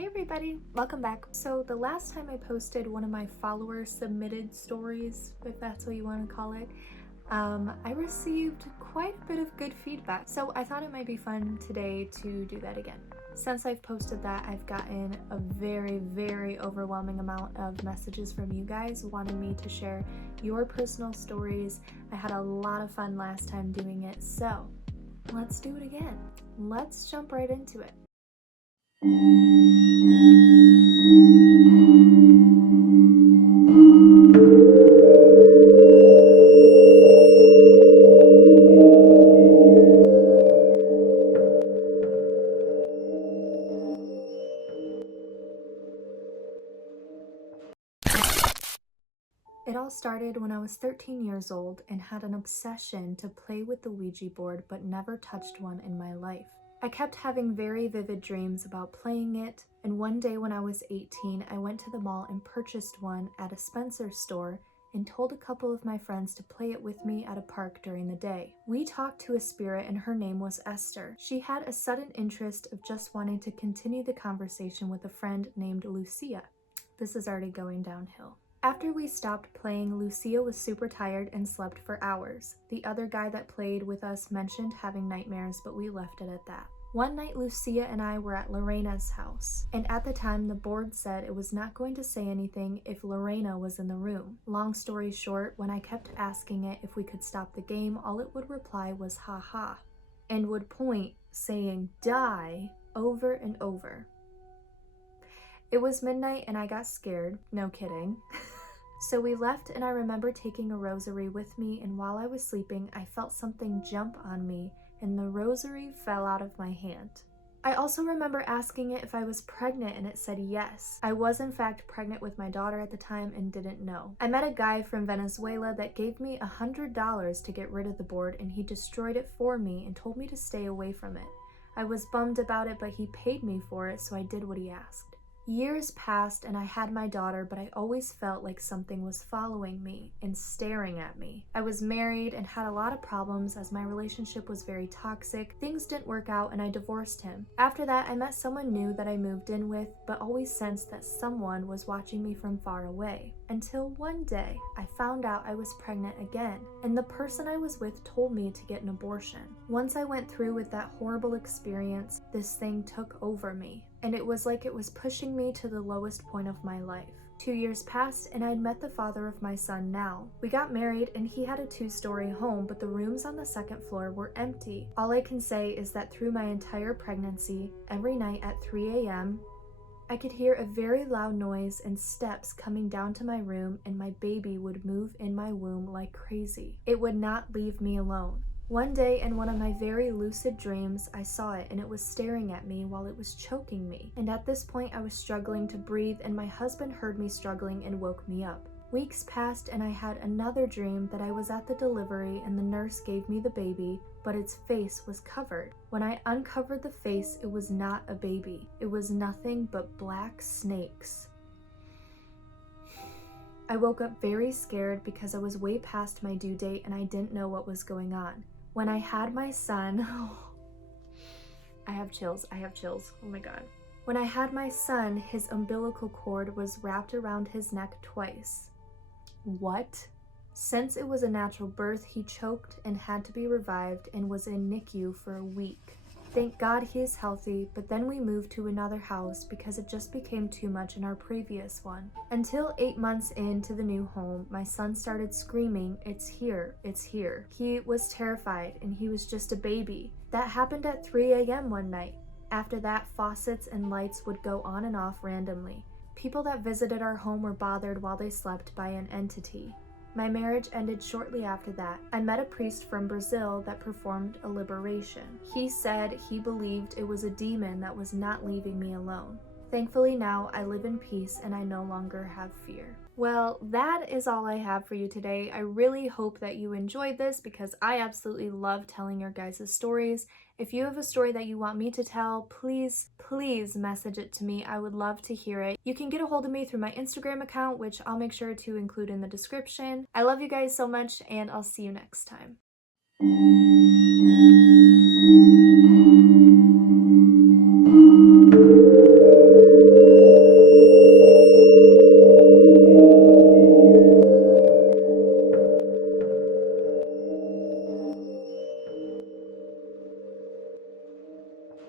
Hey everybody, welcome back. So the last time I posted one of my follower submitted stories, if that's what you want to call it, I received quite a bit of good feedback. So I thought it might be fun today to do that again. Since I've posted that, I've gotten a very overwhelming amount of messages from you guys wanting me to share your personal stories. I had a lot of fun last time doing it, so let's do it again. Let's jump right into it. It all started when I was 13 years old and had an obsession to play with the Ouija board but never touched one in my life. I kept having very vivid dreams about playing it, and one day when I was 18, I went to the mall and purchased one at a Spencer store and told a couple of my friends to play it with me at a park during the day. We talked to a spirit and her name was Esther. She had a sudden interest of just wanting to continue the conversation with a friend named Lucia. This is already going downhill. After we stopped playing, Lucia was super tired and slept for hours. The other guy that played with us mentioned having nightmares, but we left it at that. One night, Lucia and I were at Lorena's house, and at the time the board said it was not going to say anything if Lorena was in the room. Long story short, when I kept asking it if we could stop the game, all it would reply was "ha ha," and would point, saying "die" over and over. It was midnight and I got scared, no kidding. So we left, and I remember taking a rosary with me, and while I was sleeping, I felt something jump on me and the rosary fell out of my hand. I also remember asking it if I was pregnant and it said yes. I was in fact pregnant with my daughter at the time and didn't know. I met a guy from Venezuela that gave me $100 to get rid of the board, and he destroyed it for me and told me to stay away from it. I was bummed about it, but he paid me for it, so I did what he asked. Years passed and I had my daughter, but I always felt like something was following me and staring at me. I was married and had a lot of problems as my relationship was very toxic. Things didn't work out and I divorced him. After that, I met someone new that I moved in with, but always sensed that someone was watching me from far away. Until one day, I found out I was pregnant again, and the person I was with told me to get an abortion. Once I went through with that horrible experience, this thing took over me, and it was like it was pushing me to the lowest point of my life. 2 years passed and I'd met the father of my son now. We got married and he had a 2-story home, but the rooms on the second floor were empty. All I can say is that through my entire pregnancy, every night at 3 a.m., I could hear a very loud noise and steps coming down to my room, and my baby would move in my womb like crazy. It would not leave me alone. One day in one of my very lucid dreams, I saw it and it was staring at me while it was choking me. And at this point I was struggling to breathe, and my husband heard me struggling and woke me up. Weeks passed and I had another dream that I was at the delivery and the nurse gave me the baby, but its face was covered. When I uncovered the face, it was not a baby. It was nothing but black snakes. I woke up very scared because I was way past my due date and I didn't know what was going on. When I had my son, I have chills, oh my god. When I had my son, his umbilical cord was wrapped around his neck twice. What? Since it was a natural birth, he choked and had to be revived and was in NICU for a week. Thank God he is healthy, but then we moved to another house because it just became too much in our previous one. Until 8 months into the new home, my son started screaming, "It's here, it's here." He was terrified and he was just a baby. That happened at 3 a.m. one night. After that, faucets and lights would go on and off randomly. People that visited our home were bothered while they slept by an entity. My marriage ended shortly after that. I met a priest from Brazil that performed a liberation. He said he believed it was a demon that was not leaving me alone. Thankfully now I live in peace and I no longer have fear. Well, that is all I have for you today. I really hope that you enjoyed this because I absolutely love telling your guys' stories. If you have a story that you want me to tell, please message it to me. I would love to hear it. You can get a hold of me through my Instagram account, which I'll make sure to include in the description. I love you guys so much, and I'll see you next time.